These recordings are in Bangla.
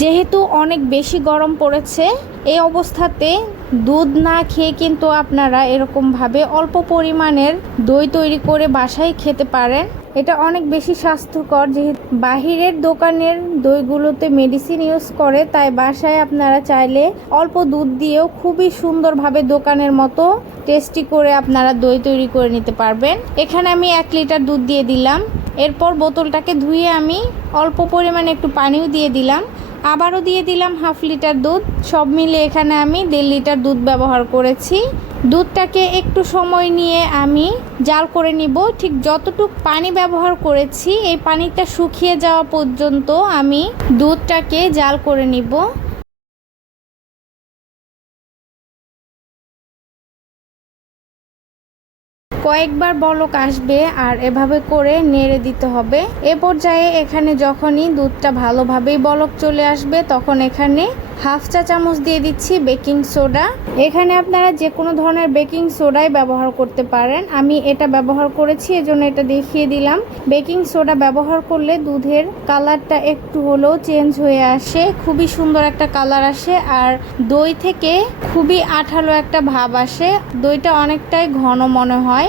যেহেতু অনেক বেশি গরম পড়েছে এই অবস্থাতে দুধ না খেয়ে কিন্তু আপনারা এরকমভাবে অল্প পরিমাণের দই তৈরি করে বাসায় খেতে পারেন। এটা অনেক বেশি স্বাস্থ্যকর, যেহেতু বাহিরের দোকানের দইগুলোতে মেডিসিন ইউজ করে, তাই বাসায় আপনারা চাইলে অল্প দুধ দিয়েও খুবই সুন্দরভাবে দোকানের মতো টেস্টি করে আপনারা দই তৈরি করে নিতে পারবেন। এখানে আমি এক লিটার দুধ দিয়ে দিলাম। এরপর বোতলটাকে ধুয়ে আমি অল্প পরিমাণে একটু পানিও দিয়ে দিলাম। আবারও দিয়ে দিলাম হাফ লিটার দুধ। সব মিলে এখানে আমি দেড় লিটার দুধ ব্যবহার করেছি। দুধটাকে একটু সময় নিয়ে আমি জাল করে নিব। ঠিক যতটুক পানি ব্যবহার করেছি, এই পানিটা শুকিয়ে যাওয়া পর্যন্ত আমি দুধটাকে জাল করে নিব। কয়েকবার বলক আসবে আর এভাবে করে নেড়ে দিতে হবে। এ পর্যায়ে এখানে যখনই দুধটা ভালোভাবেই বলক চলে আসবে, তখন এখানে হাফ চা চামচ দিয়ে দিচ্ছি বেকিং সোডা। এখানে আপনারা যে কোনো ধরনের বেকিং সোডাই ব্যবহার করতে পারেন। আমি এটা ব্যবহার করেছি, এজন্য এটা দেখিয়ে দিলাম। বেকিং সোডা ব্যবহার করলে দুধের কালারটা একটু হলেও চেঞ্জ হয়ে আসে, খুবই সুন্দর একটা কালার আসে, আর দই থেকে খুবই আঠালো একটা ভাব আসে। দইটা অনেকটাই ঘন মনে হয়।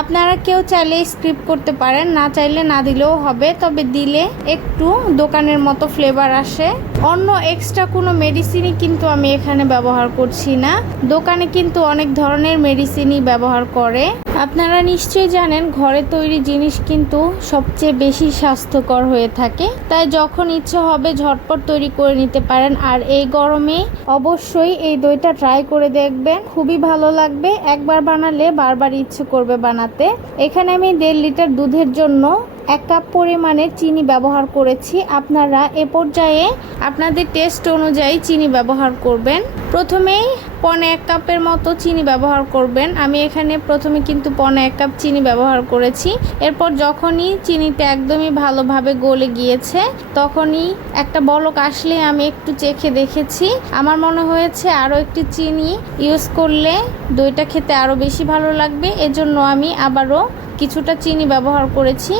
আপনারা কেউ চাইলে স্ক্রিপ করতে পারেন, না চাইলে না দিলেও হবে, তবে দিলে একটু দোকানের মতো ফ্লেভার আসে। অন্য এক্সট্রা কোনো মেডিসিনই কিন্তু আমি এখানে ব্যবহার করছি না। দোকানে কিন্তু অনেক ধরনের মেডিসিনই ব্যবহার করে। আপনারা নিশ্চয়ই জানেন, ঘরে তৈরি জিনিস কিন্তু সবচেয়ে বেশি স্বাস্থ্যকর হয়ে থাকে। তাই যখন ইচ্ছে হবে ঝটপট তৈরি করে নিতে পারেন। আর এই গরমে অবশ্যই এই দইটা ট্রাই করে দেখবেন। খুবই ভালো লাগবে। একবার বানালে বারবার ইচ্ছে করবে বানাতে। এখানে আমি দেড় লিটার দুধের জন্য এক কাপ পরিমাণের চিনি ব্যবহার করেছি। আপনারা এ পর্যায়ে আপনাদের টেস্ট অনুযায়ী চিনি ব্যবহার করবেন। প্রথমেই পনে এক কাপের মতো চিনি ব্যবহার করবেন। আমি এখানে প্রথমে কিন্তু পনে এক কাপ চিনি ব্যবহার করেছি। এরপর যখনই চিনিটা একদমই ভালোভাবে গলে গিয়েছে, তখনই একটা বলক আসলে আমি একটু চেখে দেখেছি। আমার মনে হয়েছে আরও একটি চিনি ইউজ করলে দইটা খেতে আরও বেশি ভালো লাগবে। এজন্য আমি আবারও কিছুটা চিনি ব্যবহার করেছি।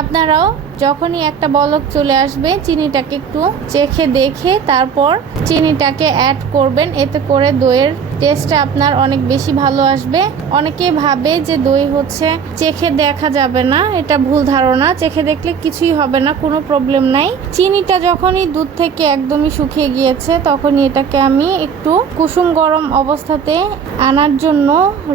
আপনারাও যখনই একটা বলক চলে আসবে, চিনিটাকে একটু চেখে দেখে তারপর চিনিটাকে অ্যাড করবেন। এতে করে দইয়ের টেস্টটা আপনার অনেক বেশি ভালো আসবে। অনেকে ভাবে যে দই হচ্ছে চেখে দেখা যাবে না, এটা ভুল ধারণা। চেখে দেখলে কিছুই হবে না, কোনো প্রবলেম নাই। চিনিটা যখনই দুধ থেকে একদমই শুকিয়ে গিয়েছে, তখনই এটাকে আমি একটু কুসুম গরম অবস্থাতে আনার জন্য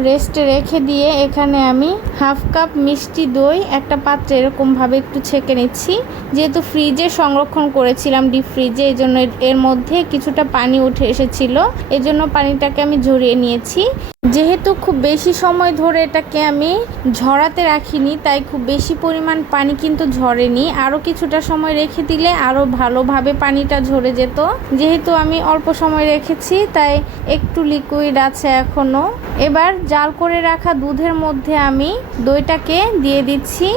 রেস্টে রেখে দিয়ে এখানে আমি হাফ কাপ মিষ্টি দই, একটা পাত্রে এরকমভাবে একটু ছেঁকে নিচ্ছি। যেহেতু ফ্রিজে সংরক্ষণ করেছিলাম ডিপ ফ্রিজে এই জন্য এর মধ্যে কিছুটা পানি উঠে এসেছিল। এই জন্য পানিটাকে আমি ঝরিয়ে নিয়েছি। যেহেতু খুব বেশি সময় ধরে এটাকে আমি ঝরাতে রাখিনি, তাই খুব বেশি পরিমাণ পানি কিন্তু ঝরেনি। আরও কিছুটা সময় রেখে দিলে আরও ভালোভাবে পানিটা ঝরে যেত। যেহেতু আমি অল্প সময় রেখেছি, তাই একটু লিকুইড আছে এখনও এবার জাল করে রাখা দুধের মধ্যে আমি দইটাকে দিয়ে দিচ্ছি।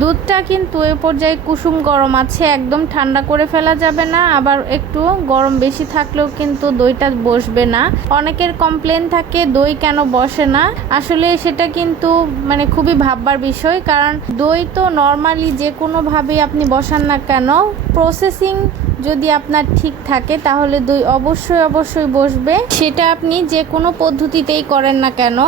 দুধটা কিন্তু এ পর্যায়ে কুসুম গরম আছে, একদম ঠান্ডা করে ফেলা যাবে না। আবার একটু গরম বেশি থাকলেও কিন্তু দইটা বসবে না। অনেকের কমপ্লেন থাকে, দই কেন বসে না? আসলে সেটা কিন্তু মানে খুবই ভাববার বিষয়, কারণ দই তো নর্মালি যে কোনোভাবেই আপনি বসান না কেন প্রসেসিং যদি আপনার ঠিক থাকে, তাহলে দই অবশ্যই অবশ্যই বসবে। সেটা আপনি যে কোনো পদ্ধতিতেই করেন না কেন।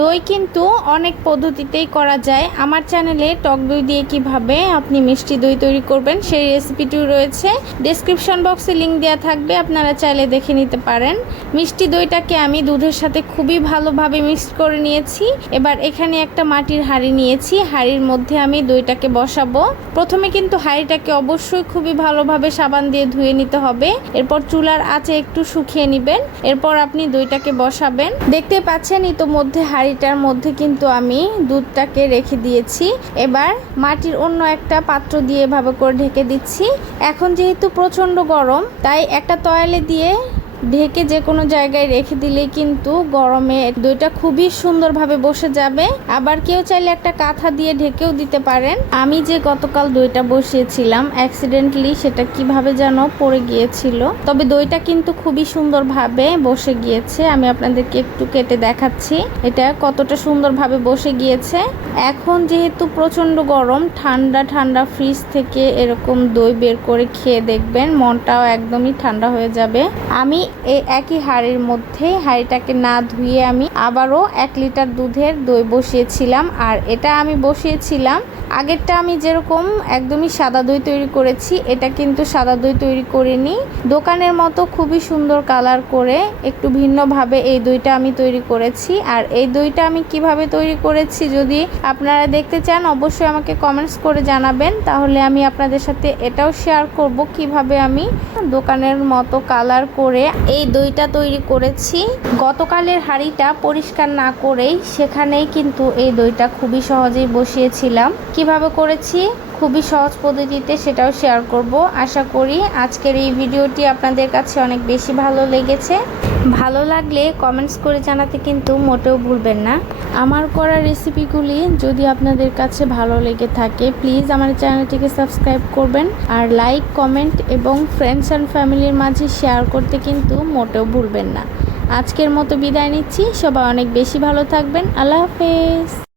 দই কিন্তু অনেক পদ্ধতিতেই করা যায়। আমার চ্যানেলে টক দই দিয়ে কীভাবে আপনি মিষ্টি দই তৈরি করবেন, সেই রেসিপিটিও রয়েছে। ডেসক্রিপশন বক্সে লিঙ্ক দেওয়া থাকবে, আপনারা চাইলে দেখে নিতে পারেন। মিষ্টি দইটাকে আমি দুধের সাথে খুবই ভালোভাবে মিক্সড করে নিয়েছি। এবার এখানে একটা মাটির হাঁড়ি নিয়েছি। হাঁড়ির মধ্যে আমি দইটাকে বসাবো। প্রথমে কিন্তু হাঁড়িটাকে অবশ্যই খুবই ভালোভাবে সাবান দিয়ে ধুয়ে নিতে হবে। এরপর চুলার আঁচে একটু শুকিয়ে নেবেন। এরপর আপনি দইটাকে বসাবেন। দেখতে পাচ্ছেন ইতোমধ্যে হাঁড়িটার মধ্যে কিন্তু আমি দুধটাকে রেখে দিয়েছি। এবার মাটির অন্য একটা পাত্র দিয়ে এভাবে করে ঢেকে দিচ্ছি। এখন যেহেতু প্রচণ্ড গরম, তাই একটা তয়ালে দিয়ে ঢেকে যে কোনো জায়গায় রেখে দিলে কিন্তু গরমে দইটা খুবই সুন্দরভাবে বসে যাবে। আবার কেউ চাইলে একটা কাঁথা দিয়ে ঢেকেও দিতে পারেন। আমি যে গতকাল দইটা বসিয়েছিলাম অ্যাক্সিডেন্টলি সেটা কীভাবে যেন পড়ে গিয়েছিল। তবে দইটা কিন্তু খুবই সুন্দরভাবে বসে গিয়েছে। আমি আপনাদেরকে একটু কেটে দেখাচ্ছি। এটা কতটা সুন্দরভাবে বসে গিয়েছে। এখন যেহেতু প্রচণ্ড গরম, ঠান্ডা ঠান্ডা ফ্রিজ থেকে এরকম দই বের করে খেয়ে দেখবেন, মনটাও একদমই ঠান্ডা হয়ে যাবে। আমি এই একই হাঁড়ির মধ্যে হাঁড়িটাকে না ধুয়ে আমি আবারও এক লিটার দুধের দই বসিয়েছিলাম। আর এটা আমি বসিয়েছিলাম। আগেরটা আমি যেরকম একদমই সাদা দই তৈরি করেছি, এটা কিন্তু সাদা দই তৈরি করিনি। দোকানের মতো খুবই সুন্দর কালার করে একটু ভিন্নভাবে এই দইটা আমি তৈরি করেছি। আর এই দইটা আমি কীভাবে তৈরি করেছি যদি আপনারা দেখতে চান, অবশ্যই আমাকে কমেন্টস করে জানাবেন। তাহলে আমি আপনাদের সাথে এটাও শেয়ার করব কীভাবে আমি দোকানের মতো কালার করে এই দইটা তৈরি করেছি। গতকালের হাঁড়িটা পরিষ্কার না করেই সেখানেই কিন্তু এই দইটা খুবই সহজেই বসিয়েছিলাম। কীভাবে করেছি? খুবই সহজ পদ্ধতিতে সেটাও শেয়ার করব। আশা করি আজকের এই ভিডিওটি আপনাদের কাছে অনেক বেশি ভালো লেগেছে। ভালো লাগলে কমেন্টস করে জানাতে কিন্তু মোটেও ভুলবেন না। আমার করা রেসিপিগুলি যদি আপনাদের কাছে ভালো লেগে থাকে প্লিজ আমার চ্যানেলটিকে সাবস্ক্রাইব করবেন। আর লাইক কমেন্ট এবং ফ্রেন্ডস অ্যান্ড ফ্যামিলির মাঝে শেয়ার করতে কিন্তু মোটেও ভুলবেন না। আজকের মতো বিদায় নিচ্ছি। সবাই অনেক বেশি ভালো থাকবেন। আল্লাহ হাফেজ।